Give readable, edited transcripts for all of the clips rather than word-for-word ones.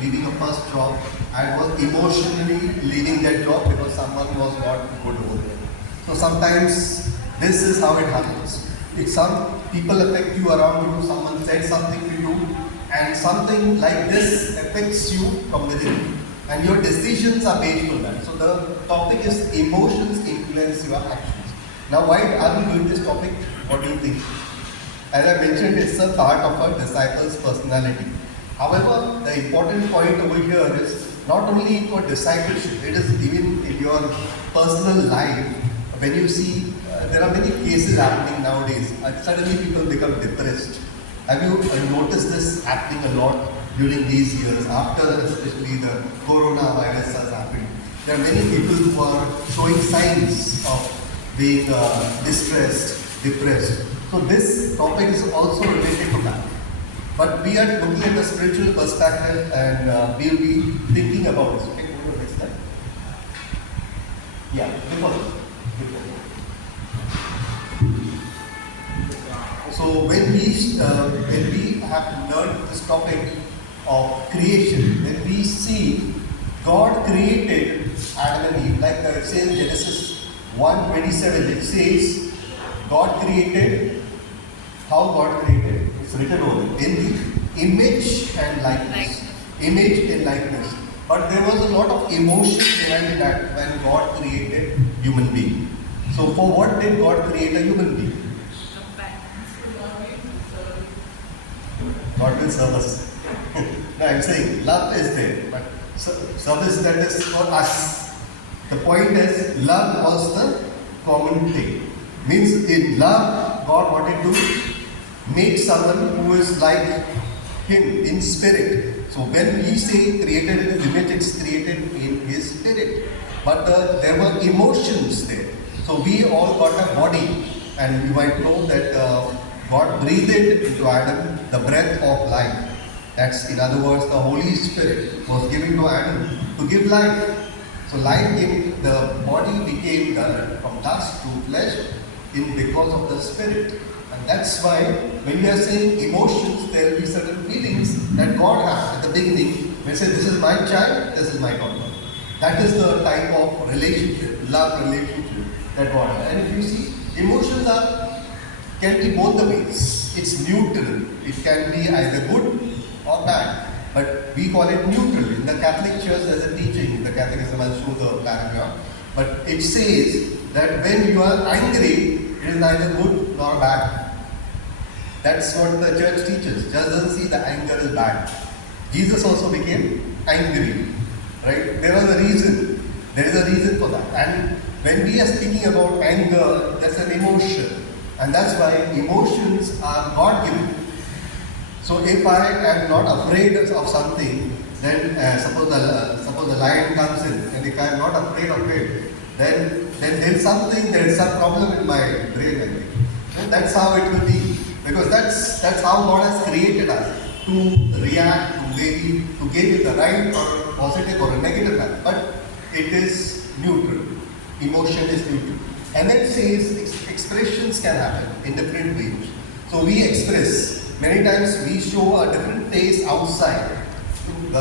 leaving a first job and was emotionally leaving that job because someone was not good over there. So sometimes this is how it happens. If some people affect you around you, someone said something to you, and something like this affects you from within, and your decisions are based on that. So the topic is emotions influence your actions. Now, why are we doing this topic? What do you think? As I mentioned, it's a part of a disciple's personality. However, the important point over here is not only for discipleship, it is even in your personal life. When you see, there are many cases happening nowadays, suddenly people become depressed. Have you noticed this happening a lot during these years, after especially the coronavirus has happened? There are many people who are showing signs of being distressed, depressed. So this topic is also related to that. But we are looking at the spiritual perspective, and we'll be thinking about this. Okay, go to the next slide. Yeah, before. So when we have learned this topic of creation, when we see God created Adam and Eve, like it says in Genesis 1:27, it says God created, how God created, it's written over there, in the image and likeness. Image and likeness. But there was a lot of emotion behind that when God created human being. So for what did God create a human being? God will serve us. No, I'm saying love is there, but service that is for us. The point is, love was the common thing. Means in love, God wanted to make someone who is like Him in spirit. So when we say created in His image, it's created in His spirit. But there were emotions there. So we all got a body, and you might know that God breathed into Adam the breath of life. That's, in other words, the Holy Spirit was given to Adam to give life. So life came, the body became from dust to flesh because of the Spirit. And that's why when we are saying emotions, there will be certain feelings that God has at the beginning. When we say, this is my child, this is my daughter. That is the type of relationship, love relationship that God has. And if you see, emotions can be both the ways. It's neutral. It can be either good or bad. But we call it neutral. In the Catholic Church, there's a teaching, in the Catechism, I'll show the paragraph. But it says that when you are angry, it is neither good nor bad. That's what the church teaches. Church doesn't see the anger is bad. Jesus also became angry. Right? There was a reason. There is a reason for that. And when we are speaking about anger, that's an emotion. And that's why emotions are God-given. So if I am not afraid of something, then suppose the lion comes in, and if I am not afraid of it, then there is some problem in my brain, I think. And that's how it will be. Because that's how God has created us, to react, to give it the right or positive or a negative manner. But it is neutral. Emotion is neutral. And it says expressions can happen in different ways. So we express. Many times we show a different face outside.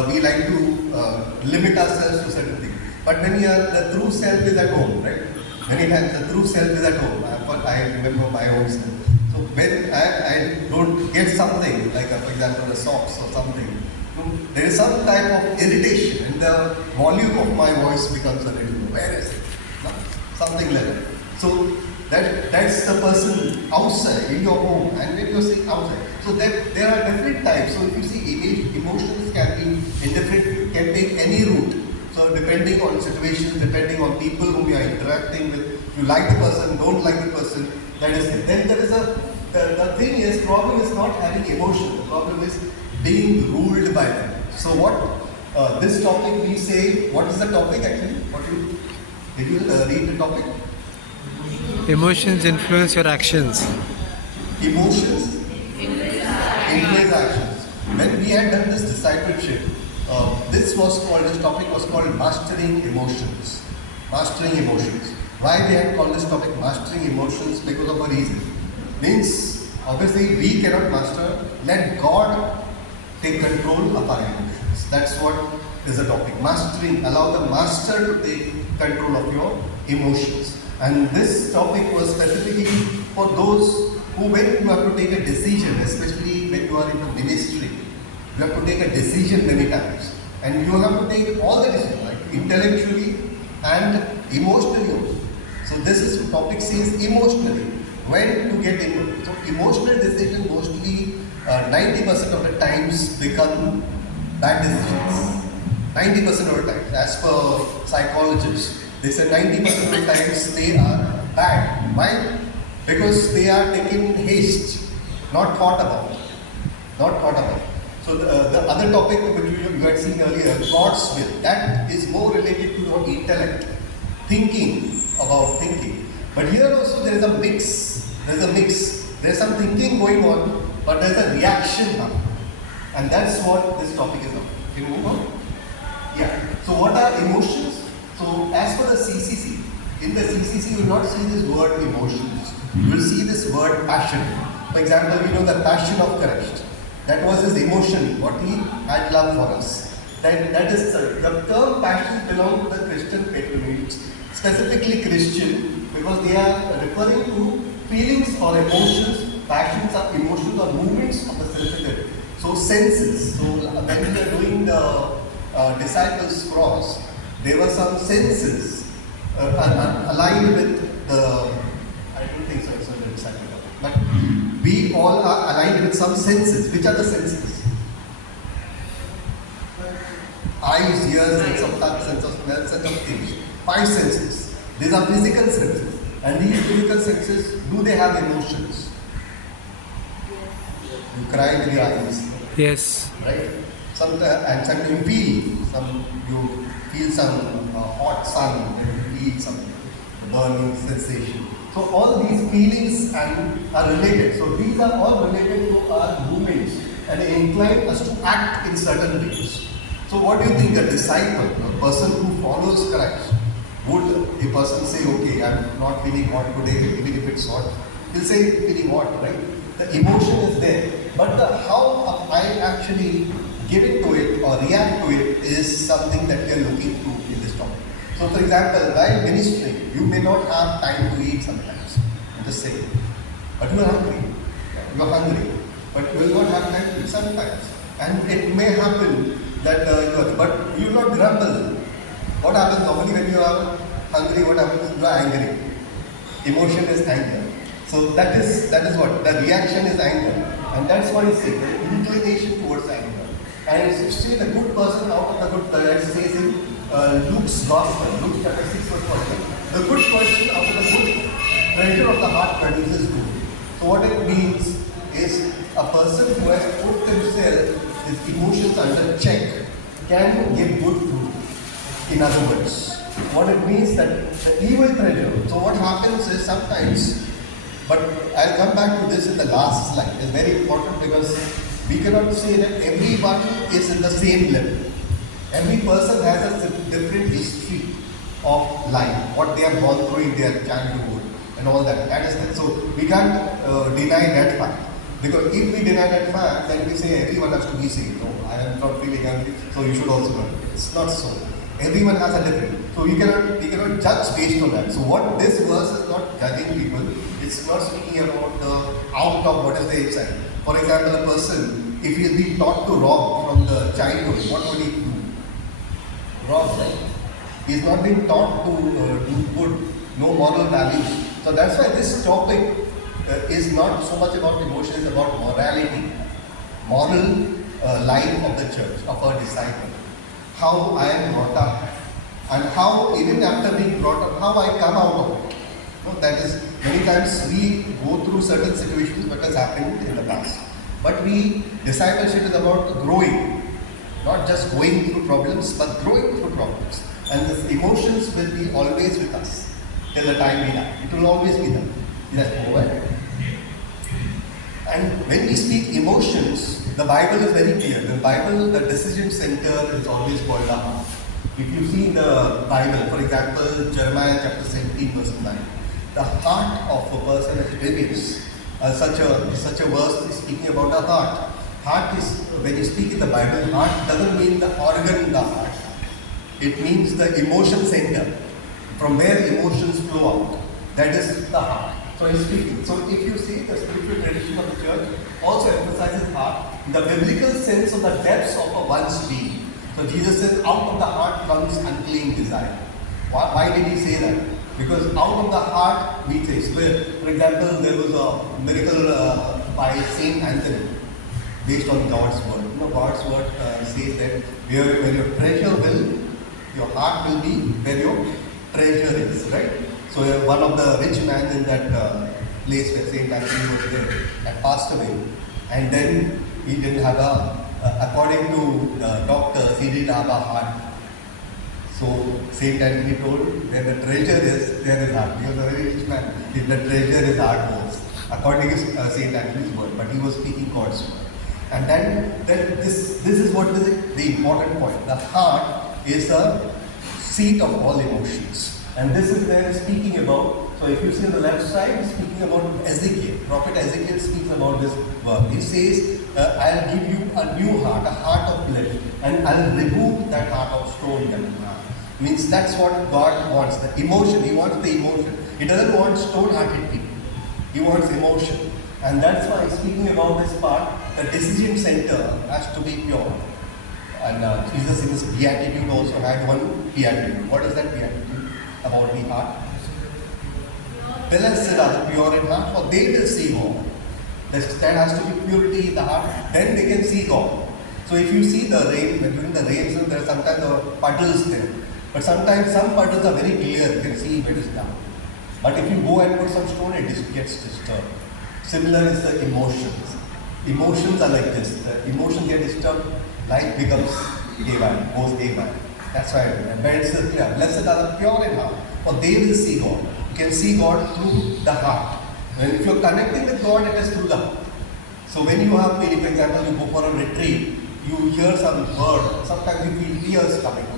We like to limit ourselves to certain things. But when the true self is at home, right? Many times the true self is at home. I remember my own self. So when I don't get something, like for example the socks or something, there is some type of irritation and the volume of my voice becomes a little low. Where is it? No? Something like that. So that's the person outside, in your home, and when you're saying outside. So that there are different types. So if you see emotions can take any route. So depending on situations, depending on people whom you are interacting with, you like the person, don't like the person, that is it. Then there is the thing is, problem is not having emotion. The problem is being ruled by them. So what this topic we say, what is the topic actually? Did you read the topic? Emotions influence your actions. Emotions influence actions. When we had done this discipleship, this topic was called mastering emotions. Mastering emotions. Why they had called this topic mastering emotions? Because of a reason. Means, obviously we cannot master. Let God take control of our emotions. That's what is the topic. Mastering, allow the master to take control of your emotions. And this topic was specifically for those who, when you have to take a decision, especially when you are in the ministry, you have to take a decision many times. And you have to take all the decisions, like intellectually and emotionally also. So this is topic says emotionally. When to get emotional. So emotional decision mostly 90% of the times become bad decisions. 90% of the time, as per psychologists, they say 90% of the times they are bad. Why? Because they are taken in haste, not thought about. Not thought about. So the other topic which you had seen earlier, God's will, that is more related to your intellect, thinking about thinking. But here also there is a mix. There is a mix. There is some thinking going on, but there is a reaction now. And that's what this topic is about. Can you move on? Yeah. So what are emotions? So as per the CCC, in the CCC you will not see this word emotions. You will see this word passion. For example, we know the passion of Christ. That was his emotion, what he had love for us. That is the term passion belongs to the Christian patronage, specifically Christian, because they are referring to feelings or emotions. Passions are emotions or movements of the sensitive. So senses. So when we are doing the disciples' cross, there were some senses aligned with the. I don't think so. It's the disciple, but we all are aligned with some senses. Which are the senses? Eyes, ears, sense of touch, sense of smell, sense of taste. 5 senses. These are physical senses. And these physical senses, do they have emotions? You cry with your eyes. Yes. Right? And sometimes you feel some hot sun, you feel some burning sensation. So all these feelings are related. So these are all related to our movements and they incline us to act in certain ways. So what do you think a disciple, a person who follows Christ, would a person say, okay, I'm not feeling hot today, even if it's hot, he'll say feeling hot, right? The emotion is there. But how I actually give it to it or react to it is something that we are looking to in this topic. So for example, while ministering, you may not have time to eat sometimes. I'm just saying. But you are hungry. You are hungry. But you will not have time to eat sometimes. And it may happen that but you will not grumble. What happens normally when you are hungry, what happens? You are angry. Emotion is anger. So that is what? The reaction is anger. And that's what he says, the inclination towards anger. And it's still the good person out of the good, it says in Luke's Gospel, Luke chapter 6 verse 14. The good person out of the good treasure of the heart produces good. So what it means is a person who has put himself, his emotions under check, can give good fruit. In other words, what it means that the evil treasure. So what happens is sometimes, but I'll come back to this in the last slide. It's very important because we cannot say that everyone is in the same level. Every person has a different history of life, what they have gone through in their childhood and all that. That is that. So we can't deny that fact. Because if we deny that fact, then we say everyone has to be saved. No, I am not feeling hungry, so you should also not. It's not so. Everyone has a different. So we cannot judge based on that. So what this verse is not judging people, it's not speaking about the out of what is the inside. For example, a person, if he is being taught to rob from the childhood, what would he do? Rob, right? He is not being taught to do good, no moral values. So that's why this topic is not so much about emotion, it's about morality, moral life of the church, of our disciple. How I am brought up, and how even after being brought up, how I come out of it. No, that is, many times we go through certain situations what has happened in the past. But discipleship is about growing, not just going through problems, but growing through problems. And the emotions will be always with us till the time we die. It will always be there. That's over. And when we speak emotions, the Bible is very clear. The Bible, the decision center is always called the heart. If you see the Bible, for example, Jeremiah chapter 17 verse 9, the heart of a person is reveals. Such a verse is speaking about the heart. Heart is, when you speak in the Bible, heart doesn't mean the organ in the heart. It means the emotion center, from where emotions flow out. That is the heart. So he's speaking. So if you see the spiritual tradition of the church also emphasizes heart in the biblical sense of the depths of a one's being. So Jesus says, out of the heart comes unclean desire. Why did he say that? Because out of the heart we take. So, for example, there was a miracle by Saint Anthony based on God's word. You know, God's word says that where your treasure will, your heart will be where your treasure is, right? So one of the rich men in that place where Saint Anthony was there had passed away, and then he didn't have according to doctors, he didn't have a heart. So Saint Anthony told, where the treasure is, there is heart. He was a very rich man. If the treasure is heart was, according to Saint Anthony's word, but he was speaking God's word. And then this is what is the important point. The heart is a seat of all emotions. And this is where he's speaking about. So if you see on the left side, he's speaking about Ezekiel. Prophet Ezekiel speaks about this word. He says, I'll give you a new heart, a heart of flesh, and I'll remove that heart of stone that you have. Means that's what God wants, the emotion. He wants the emotion. He doesn't want stone-hearted people. He wants emotion. And that's why he's speaking about this part. The decision center has to be pure. And Jesus in his beatitude also had one beatitude. What is that beatitude about the heart? Blessed are the pure in heart, for they will see God. There has to be purity in the heart, then they can see God. So if you see the rain, during the rain season, there are sometimes puddles there. But sometimes some puddles are very clear, you can see if it is down. But if you go and put some stone, it gets disturbed. Similar is the emotions. Emotions are like this. The emotions get disturbed, life becomes goes haywire. That's why parents say, blessed are the pure in heart, for they will see God. You can see God through the heart. And if you're connecting with God, it is through the heart. So when you have, for example, you go for a retreat, you hear some word, sometimes you feel tears coming up.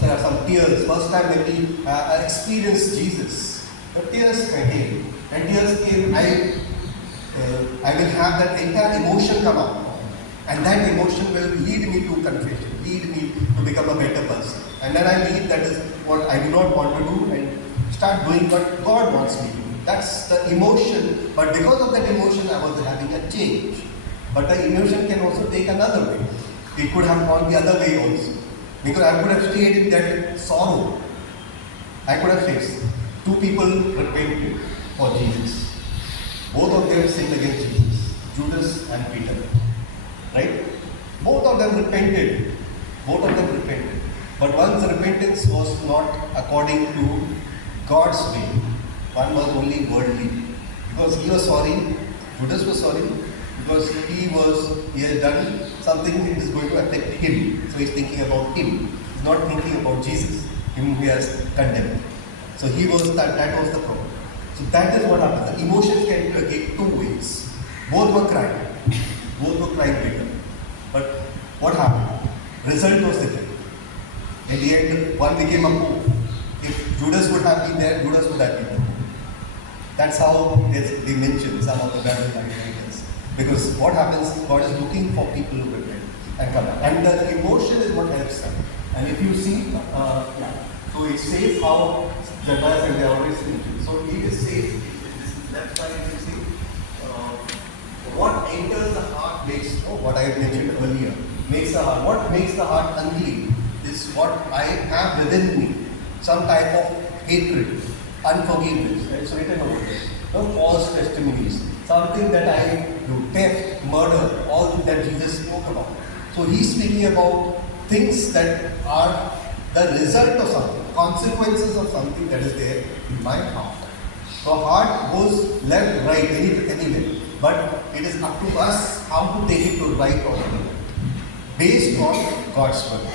There are some tears. First time when we experienced Jesus, the tears came. And tears came, I will have that entire emotion come out. And that emotion will lead me to confession, lead me to become a better person. And then I leave that is what I do not want to do and start doing what God wants me to do. That's the emotion. But because of that emotion, I was having a change. But the emotion can also take another way. It could have gone the other way also. Because I could have stayed in that sorrow. I could have faced. Two people repented for Jesus. Both of them sinned against Jesus. Judas and Peter. Right? Both of them repented. Both of them repented. But one's repentance was not according to God's way. One was only worldly. Because he was sorry. Judas was sorry. Because he had done something that is going to affect him. So he's thinking about him. He's not thinking about Jesus, him who has condemned. So that was the problem. So that is what happens. The emotions can take two ways. Both were crying. Both were crying bitter. But what happened? Result was different. In the end, one became a pope. If Judas would have been there, Judas would have been there. That's how they mention some of the Bible writers. Because what happens, God is looking for people who repent and come back. And the emotion is what helps them. And if you see, so it says how Gentiles and they are always thinking. So it says, that's why you see, what enters the heart makes, what I mentioned earlier, makes the heart. What makes the heart unclean is what I have within me. Some type of hatred, unforgiveness. It's written about this. No false testimonies. Something that I do, theft, murder, all that Jesus spoke about. So he's speaking about things that are the result of something, consequences of something that is there in my heart. So heart goes left, right, anywhere. But it is up to us how to take it to right or wrong, based on God's word.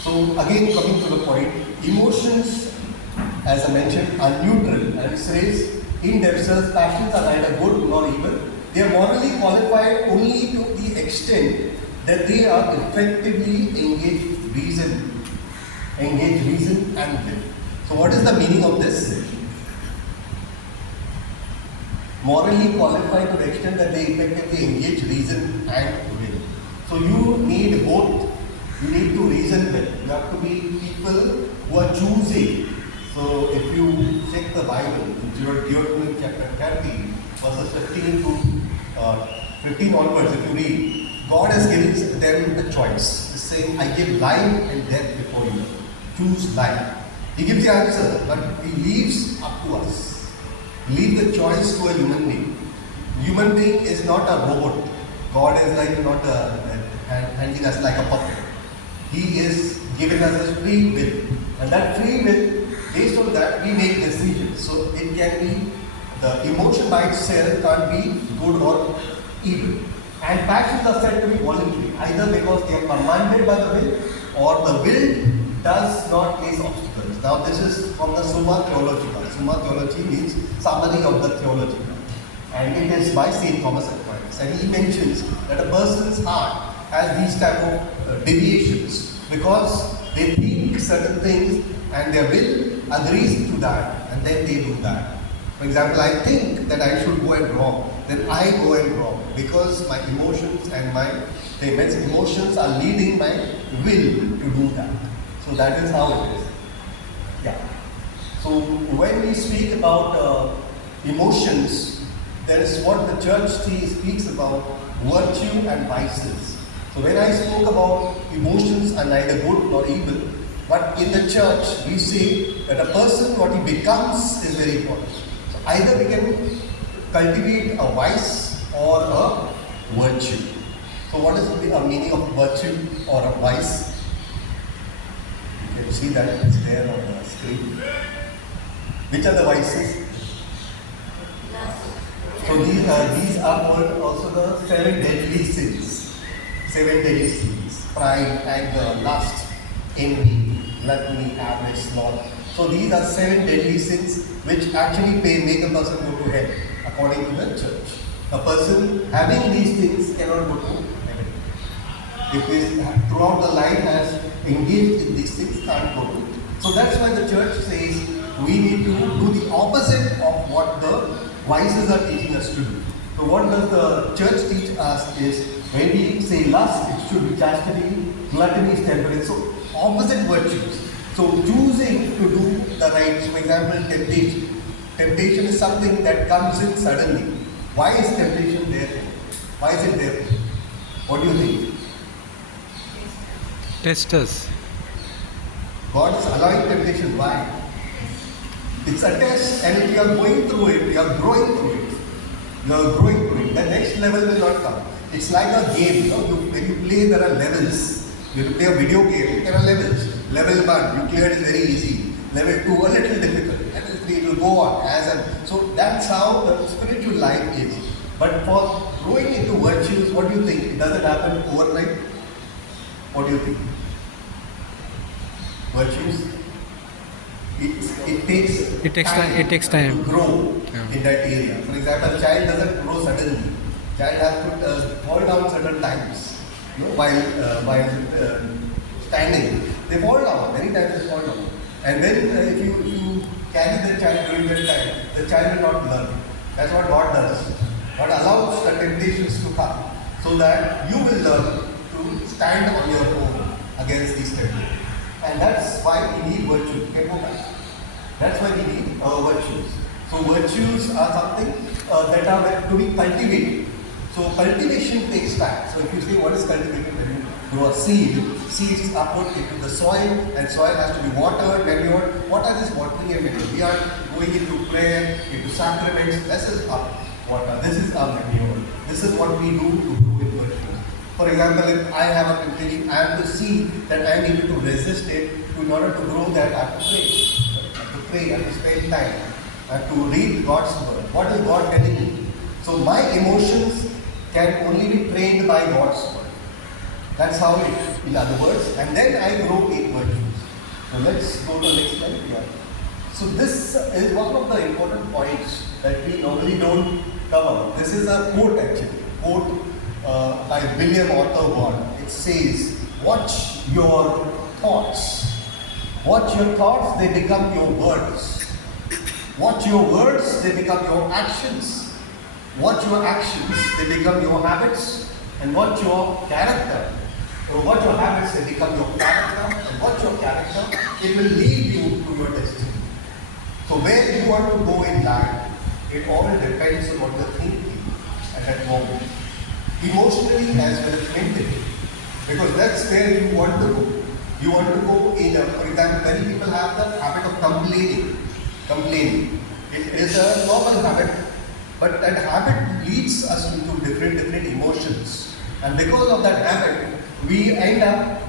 So again, coming to the point, emotions, as I mentioned, are neutral, and it says in themselves, passions are neither good nor evil. They are morally qualified only to the extent that they are effectively engage reason and will. So what is the meaning of this? morally qualified to the extent that they effectively engage reason and will. So you need both. You need to reason with. You have to be people who are choosing. So if you check the Bible, in Deuteronomy chapter 30, verses 15 to 15 onwards, if you read, God has given them the choice. He's saying, I give life and death before you. Choose life. He gives the answer, but he leaves up to us. Leave the choice to a human being. Human being is not a robot. God is like not handing us like a puppet. He is giving us a free will. And that free will, based on that, we make decisions. So it can be, the emotion by itself can't be good or evil. And passions are said to be voluntary, either because they are commanded by the will or the will does not face obstacles. Now this is from the Summa Theologica. Summa Theology means summary of the Theologica. And it is by St. Thomas Aquinas. And he mentions that a person's heart has these type of deviations because they think certain things and their will agrees to that and then they do that. For example, I think that I should go and wrong, then I go and wrong because my emotions and my payments, emotions are leading my will to do that. So that is how it is. Yeah. So when we speak about emotions, there is what the church speaks about virtue and vices. So when I spoke about emotions are neither good nor evil, but in the church we say that a person, what he becomes is very important. So either we can cultivate a vice or a virtue. So what is the meaning of virtue or a vice? You can see that it's there on the screen. Which are the vices? So these are called also the 7 deadly sins. 7 deadly sins. Pride, anger, lust, envy, gluttony, avarice, sloth. So these are 7 deadly sins which actually make a person go to hell according to the church. A person having these things cannot go to heaven. If he throughout the life has engaged in these things, can't go to it. So that's why the church says we need to do the opposite of what the vices are teaching us to do. So what does the church teach us is when we say lust, it should be chastity, gluttony is temperance. So opposite virtues. So choosing to do the right. For example, temptation. Temptation is something that comes in suddenly. Why is temptation there? Why is it there? What do you think? Test us. God is allowing temptation. Why? It's a test, and if you are going through it, you are growing through it. You are growing through it. The next level will not come. It's like a game. You know, when you play, there are levels. You play a video game, there are levels. Level 1, you clear it is very easy. Level 2, a little difficult. Level 3, it will go on. So that's how the spiritual life is. But for growing into virtues, what do you think? Does it happen overnight? What do you think? Virtues? It takes time. to grow Yeah. in that area. For example, a child doesn't grow suddenly. Child has to fall down certain times. You know, while standing, they fall down. Many times they fall down. And then if you carry the child during that time, the child will not learn. That's what God does. God allows the temptations to come so that you will learn to stand on your own against these temptations. And that's why we need virtue. You can go back. That's why we need virtues. So virtues are something that are to be cultivated. So cultivation takes time. So if you say what is cultivation, when you grow a seed, seeds are put into the soil and soil has to be watered, manured. What are this watering and manure? We are going into prayer, into sacraments. This is our water. This is our manure. This is what we do to grow in virtue. For example, if I have a temptation, I have to see that I am able to resist it. In order to grow that, I have to pray. I have to pray, I have to spend time. I have to read God's word. What is God telling me? So my emotions can only be trained by God's word. That's how it is, in other words. And then I grow in virtues. So let's go to the next slide. Yeah. So this is one of the important points that we normally don't cover. This is a quote actually. Quote by William Arthur Ward. It says, watch your thoughts. Watch your thoughts, they become your words. Watch your words, they become your actions. Watch your actions, they become your habits, and watch your character. So watch your habits, they become your character, and watch your character, it will lead you to your destiny. So where you want to go in life, it all depends on what you're thinking at that moment. Emotionally as well as mentally. Because that's where you want to go. You want to go in for example, many people have the habit of complaining. It is a normal habit, but that habit leads us into different emotions. And because of that habit, we end up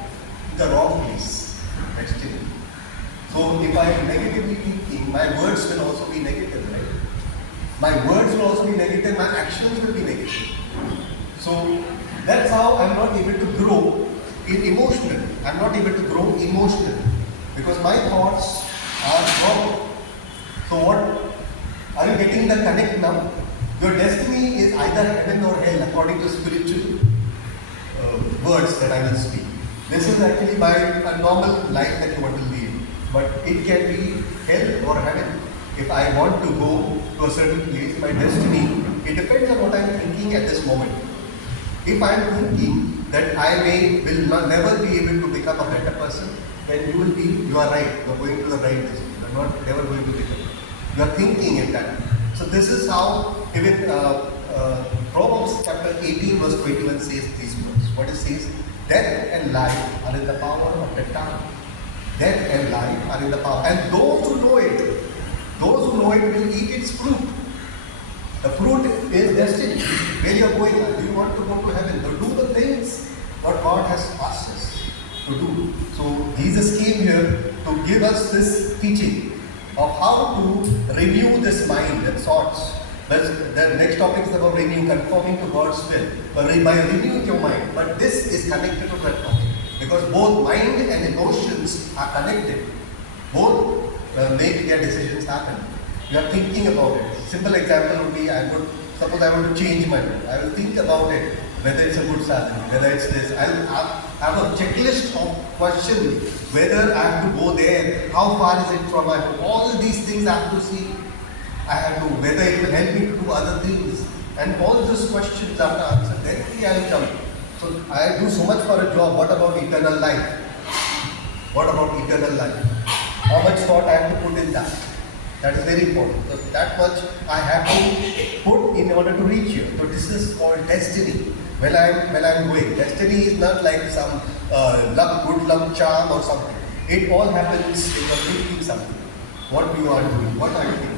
in the wrong place, actually. So if I am negatively thinking, my words will also be negative, right? My words will also be negative, my actions will be negative. So that's how I'm not able to grow in emotional. I'm not able to grow emotionally because my thoughts are wrong. So what are you getting the connect now? Your destiny is either heaven or hell according to spiritual words that I will speak. This is actually by a normal life that you want to live, but it can be hell or heaven. If I want to go to a certain place, my destiny, it depends on what I am thinking at this moment. If I am thinking that never be able to become a better person, then you are right, you are going to the right destiny. You are not never going to become. You are thinking in that. So this is how even Proverbs chapter 18 verse 21 says these words. What it says, death and life are in the power of the tongue. Death and life are in the power. And those who know it will eat its fruit. The fruit is destiny. Where you are going, do you want to go to heaven? To do the things what God has asked us to do. So Jesus came here to give us this teaching of how to renew this mind and thoughts. The next topic is about renewing, conforming to God's will. By renewing your mind. But this is connected to that topic. Because both mind and emotions are connected. Both make their decisions happen. You are thinking about it. Simple example would be, suppose I want to change my mood. I will think about it, whether it's a good salary, whether it's this. I'll have a checklist of questions, whether I have to go there, how far is it from my home. All these things I have to see. I have to, whether it will help me to do other things. And all those questions after answered, then only I will come. So I do so much for a job. What about eternal life? What about eternal life? How much thought I have to put in that? That is very important. So that much I have to put in order to reach here. So this is called destiny. When I'm going. Destiny is not like some good luck charm or something. It all happens when you are thinking something. What you are doing, what are you thinking?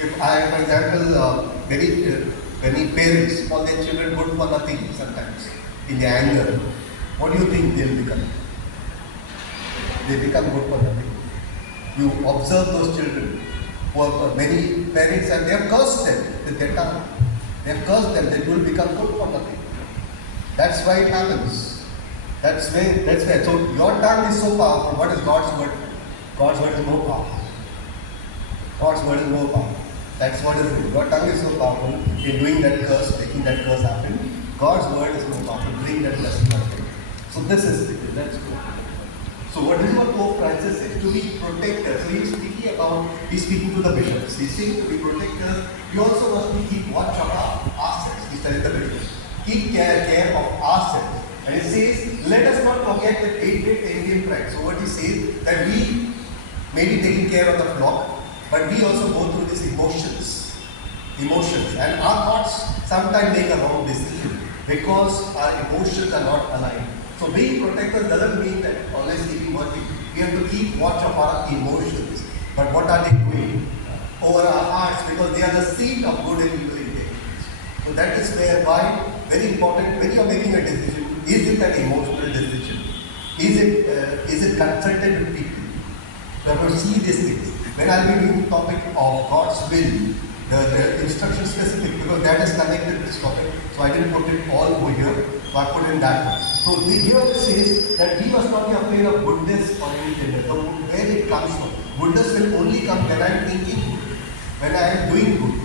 If I, for example, many parents call their children good for nothing sometimes in their anger, what do you think they'll become? They become good for nothing. You observe those children who have many parents and they have cursed them with their tongue. They have cursed them, they will become good for nothing. That's why it happens. That's where. So your tongue is so powerful. What is God's word? God's word is more powerful. God's word is more powerful. That's what is it. Your tongue is so powerful in doing that curse, making that curse happen. God's word is more powerful, bring that blessing happen. So this is it. Let's go. So what is what Pope Francis says? To be protectors. So he's speaking to the bishops. He's saying to be protectors. We also must keep watch of ourselves. He's telling the bishops. Keep care of ourselves. And he says, let us not forget the great Indian pride. So what he says, that we may be taking care of the flock, but we also go through these emotions. And our thoughts sometimes make a wrong decision because our emotions are not aligned. So being protectors doesn't mean that always keeping working. We have to keep watch of our emotions. But what are they doing over our hearts? Because they are the seat of good and evil intentions. So that is why very important when you are making a decision. Is it an emotional decision? Is it consulted with people? You have to see these things. When I will be doing the topic of God's will, the instruction specific, because that is connected to this topic. So I didn't put it all over here, so I put in that one. So here it says that we must not be afraid of goodness or anything. So where it comes from? Goodness will only come when I am thinking good, when I am doing good.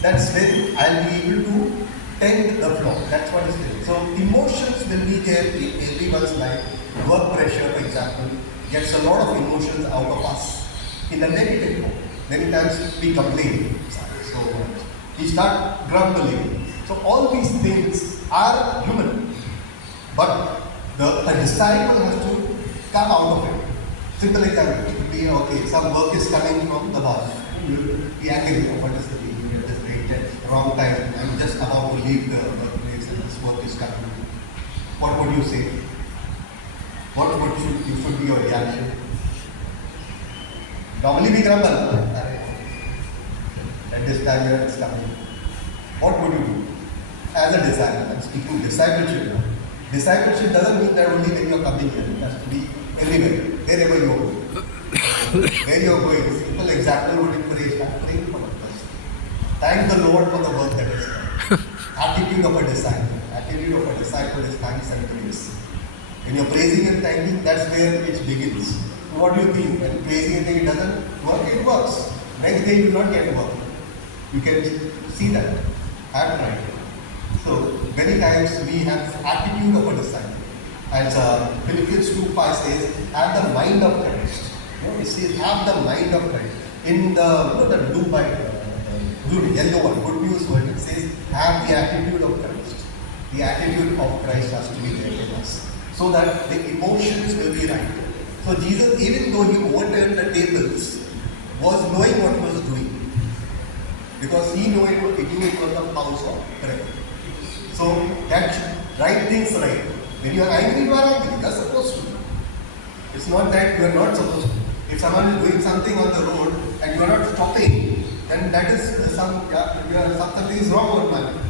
That's when I will be able to tend the flock. That's what is there. So emotions will be there in everyone's life. Work pressure, for example, gets a lot of emotions out of us in the negative form. Many times we complain. So He start grumbling. So all these things are human. But a disciple has to come out of it. Simple example, it could be okay, some work is coming from the boss. You be angry, what is the deal? You just waited wrong time. I'm just about to leave the workplace and this work is coming. What would you say? What should be your reaction? Normally we grumble. At this time here it's coming. What would you do? As a disciple, I'm speaking discipleship now. Discipleship doesn't mean that only when you're coming here. It has to be everywhere, wherever you go. Where you're going. Simple example would encourage that. Praying for the person. Thank the Lord for the work that is done. Attitude of a disciple. Attitude of a disciple is thanks and praise. When you're praising and thanking, that's where it begins. So what do you think? When praising and thanking doesn't work, it works. Next day you will not get work. You can see that. I'm right. So many times we have the attitude of a disciple. As Philippians 2:5 says, have the mind of Christ. It says, have the mind of Christ. In the blue by yellow one, good news word, it says, have the attitude of Christ. The attitude of Christ has to be there in us. So that the emotions will be right. So Jesus, even though he overturned the tables, was knowing what he was doing. Because he knew it was the house of prayer. So that right things right. When you are angry, you are angry. You are supposed to. It's not that you are not supposed to. If someone is doing something on the road and you are not stopping, then that is something is wrong on my life.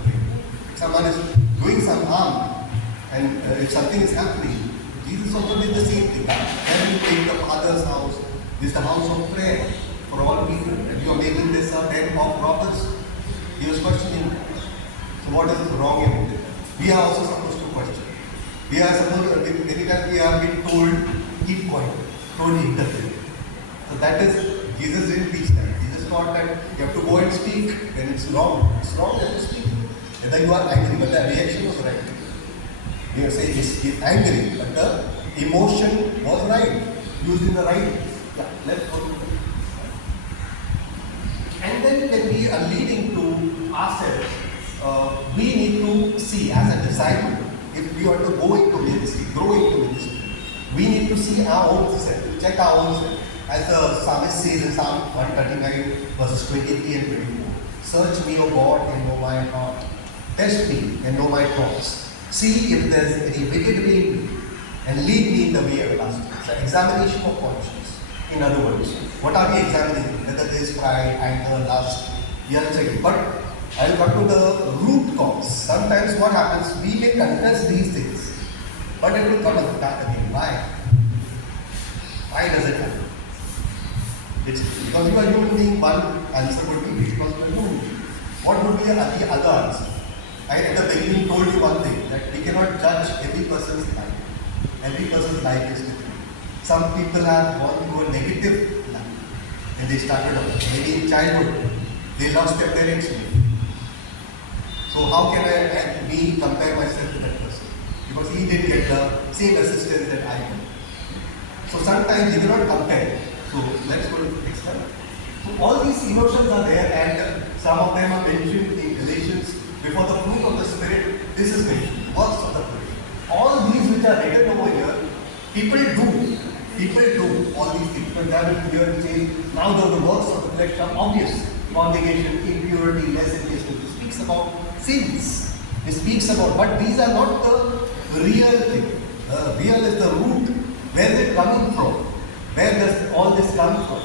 If someone is doing some harm and if something is happening, Jesus also did the same thing. When you take the Father's house, this is the house of prayer for all people. And you are making this a den of robbers. He was questioning. So what is wrong in it? We are also supposed to question. We are supposed, anytime we are being told, keep quiet, don't interfere. So that is, Jesus didn't teach that. Jesus taught that you have to go and speak, then it's wrong. It's wrong that you speak. Whether you are angry, but the reaction was right. You say he's angry, but the emotion was right, used in the right. Yeah, let's go. And then when we are leading to ourselves, we need to see as a disciple, if we are to go into ministry, grow into ministry, we need to see our own self, check our own self. As the psalmist says in Psalm 139, verses 23 and 24, search me, O God, and know my heart. Test me and know my thoughts. See if there is any wicked way in me, and lead me in the way everlasting. It's an examination of conscience. In other words, what are we examining? Whether there is pride, anger, lust, we are checking. But I'll come to the root cause. Sometimes what happens, we may confess these things, but it will come back again. Why? Why does it happen? It's because you are human being. One answer would be because you are human being. What would be the other answer? I at the beginning told you one thing, that we cannot judge every person's life. Every person's life is different. Some people have gone through a negative life and they started off. Maybe in childhood, they lost their parents. So how can me compare myself to that person? Because he didn't get the same assistance that I got. So sometimes you cannot compare. So let's go to the next one. So all these emotions are there, and some of them are mentioned in Galatians. Before the fruit of the Spirit, this is mentioned, works of the Spirit. All these which are written over here, people do. People do all these things. For example, here it says, now the works of the flesh are obvious. Fornication, impurity, lasciviousness. It speaks about sins. It speaks about, but these are not the real thing. The real is the root. Where is it coming from? Where does all this come from?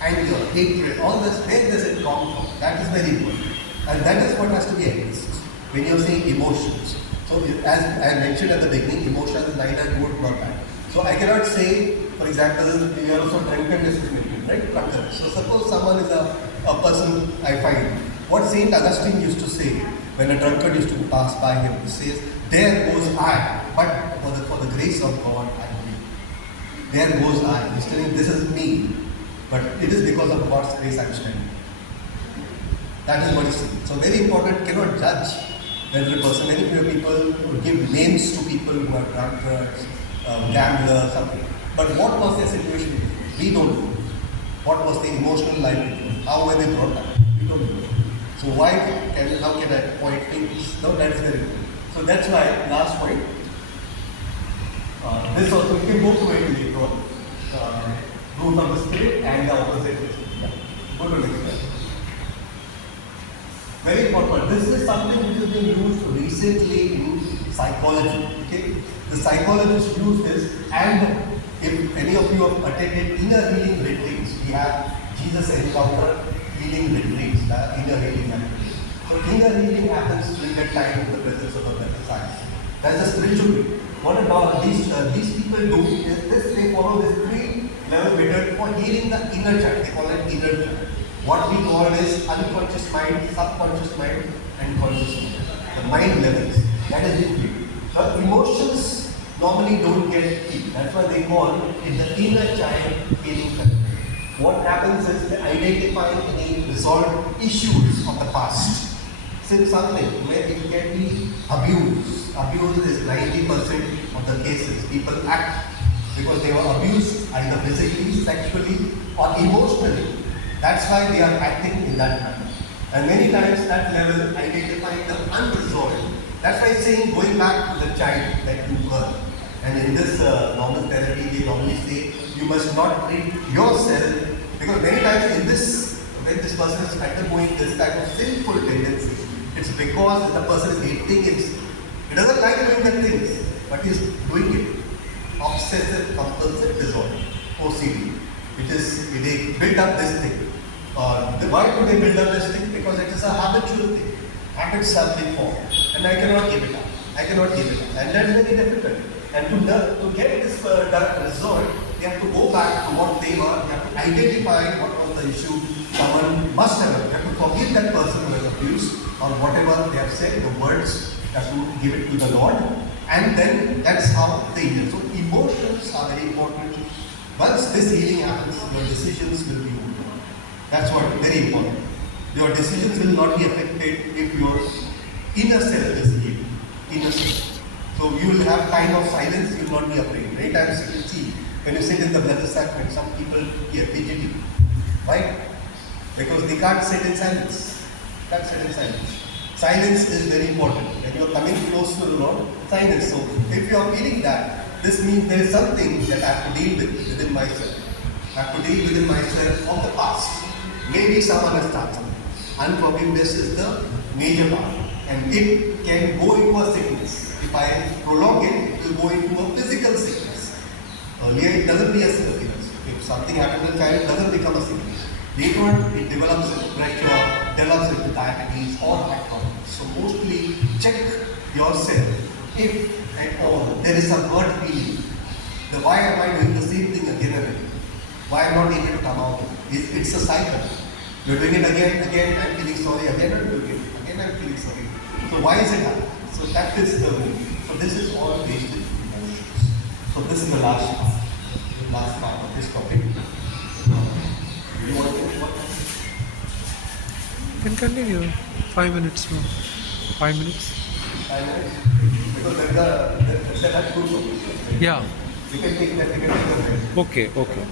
Anger, hatred, all this, where does it come from? That is very important. And that is what has to be addressed when you are saying emotions. So as I mentioned at the beginning, emotions is neither good nor bad. So I cannot say, for example, you are also drunkenness is mentioned, right? Drunkenness. So suppose someone is a person, I find, what Saint Augustine used to say when a drunkard used to pass by him, he says, there goes I, but for the grace of God, I believe. There goes I. He's telling, this is me, but it is because of God's grace I am standing. That is what he's saying. So very important, cannot judge every person. Many people give names to people who are drunkards, gamblers, something. But what was their situation? We don't know. What was the emotional life? How were they brought up? We don't know. So how can I point fingers? No, that is very good. So that's why last point. This also you can go to it later on. Root of the spirit and the opposite. Go to next slide. Very important. This is something which has been used recently in psychology. Okay, the psychologists use this, and if any of you have attended inner healing retreats, we have Jesus Encounter healing retreats, inner healing activities. So inner healing happens during that time in the presence of a better science. That's a spiritual way. What these people do is this: they follow this 3-level method for healing the inner child. They call it inner child. What we call is unconscious mind, subconscious mind, and conscious mind. The mind levels. That is it. The emotions normally don't get healed. That's why they call it the inner child healing technique. What happens is they identify any resolved issues of the past. Since something where it can be abuse. Abuse is 90% of the cases. People act because they were abused either physically, sexually, or emotionally. That's why they are acting in that manner. And many times that level identifying the unresolved. That's why it's saying going back to the child that you were. And in this normal therapy, they normally say you must not treat yourself, because many times in this, when this person is undergoing this type of sinful tendency, it's because the person is hating it. He doesn't like doing the things, but he's doing it. Obsessive compulsive disorder, OCD, which is they build up this thing. Why do they build up this thing? Because it is a habitual thing. Habits have been formed, and I cannot give it up. I cannot give it up, and that is very difficult. And to get this result, they have to go back to what they were. They have to identify what was the issue. Someone must have. They have to forgive that person who has abused or whatever they have said. The words have to give it to the Lord, and then that's how they heal. So emotions are very important. Once this healing happens, your decisions will be moved. That's what very important. Your decisions will not be affected if your inner self is healed. Inner self. So you will have kind of silence, you will not be afraid. Many times you will see when you sit in the blessed sacrament, some people get fidgety. Why? Because they can't sit in silence. Can't sit in silence. Silence is very important. When you are coming close to the Lord, silence. So if you are feeling that, this means there is something that I have to deal with within myself. I have to deal within myself of the past. Maybe someone has done something. Unforgiveness is the major part. And it can go into a sickness. If I prolong it, it will go into a physical sickness. Earlier it doesn't be a sickness. If something happens to the child, it doesn't become a sickness. Later on, it develops into pressure, develops into diabetes or heart problems. So mostly check yourself if at all there is some hurt feeling. Why am I doing the same thing again and again? Why am I not able to come out? It's a cycle. You're doing it again, I'm feeling sorry, again I'm doing it, again I'm feeling sorry. So why is it happening? So that is the rule. So this is all based in emotions. So this is the last part of this topic. You want to what? You can continue. 5 minutes more. 5 minutes. 5 minutes? Because that has two topics. Yeah. You can take that, you can take that. Okay.